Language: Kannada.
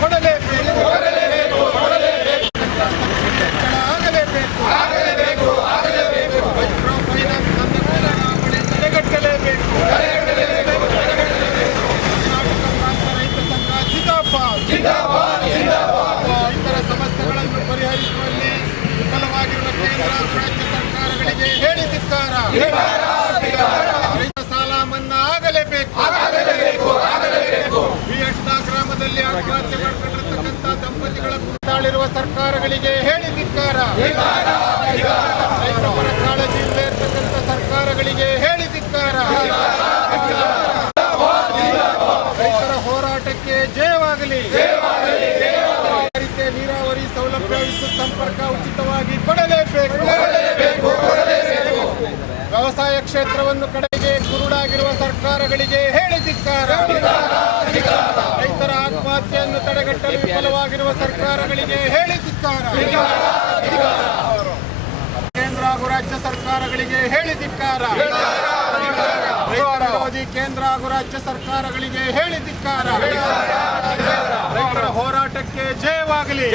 ಕೊಡಲೇಬೇಕು ಮೈಕ್ರೋ ಫೈನಾನ್ಸ್ ತಡೆಗಟ್ಟಲೇಬೇಕು. ಇತರ ಸಮಸ್ಯೆಗಳನ್ನು ಪರಿಹರಿಸುವಲ್ಲಿ ವಿಫಲವಾಗಿರುವ ಕೇಂದ್ರ ರಾಜ್ಯ ಸರ್ಕಾರಗಳಿಗೆ ಹೇಳಿ ಧಿಕ್ಕಾರ. ರೈತ ಸಾಲ ಮನ್ನಾ ಆಗಲೇಬೇಕು. ವಿಯಟ್ನ ಗ್ರಾಮದಲ್ಲಿ ಆತ್ಮಹತ್ಯೆ ಮಾಡಿಕೊಂಡಿರತಕ್ಕಂಥ ದಂಪತಿಗಳ ಕುರಿತಾಳಿರುವ ಸರ್ಕಾರಗಳಿಗೆ ಹೇಳಿ ಧಿಕ್ಕಾರ. ರೈತರ ಪರ ಕಾಳಜಿ ಇಲ್ಲದೆ ಇರತಕ್ಕಂಥ ಸರ್ಕಾರಗಳಿಗೆ ಹೇಳಿ ಧಿಕ್ಕಾರ. ರೈತರ ಹೋರಾಟಕ್ಕೆ ಜಯವಾಗಲಿ. ನೀರಾವರಿ ಸೌಲಭ್ಯ, ವಿದ್ಯುತ್ ಸಂಪರ್ಕ ಉಚಿತವಾಗಿ ಕೊಡಲೇಬೇಕು. ವ್ಯವಸಾಯ ಕ್ಷೇತ್ರವನ್ನು ಕಡೆಗೆ ಕುರುಡಾಗಿರುವ ಸರ್ಕಾರಗಳಿಗೆ ಹೇಳಿ ಧಿಕ್ಕಾರ. ರೈತರ ಆತ್ಮಹತ್ಯೆಯನ್ನು ತಡೆಗಟ್ಟಲು ವಿಫಲವಾಗಿರುವ ಸರ್ಕಾರಗಳಿಗೆ ಹೇಳಿ ಧಿಕ್ಕಾರ. ಕೇಂದ್ರ ಹಾಗೂ ರಾಜ್ಯ ಸರ್ಕಾರಗಳಿಗೆ ಹೇಳಿ ಧಿಕ್ಕಾರ. ರೈತ ವಿರೋಧಿ ಕೇಂದ್ರ ಹಾಗೂ ರಾಜ್ಯ ಸರ್ಕಾರಗಳಿಗೆ ಹೇಳಿ ಧಿಕ್ಕಾರ. ರೈತರ ಹೋರಾಟಕ್ಕೆ ಜಯವಾಗಲಿ.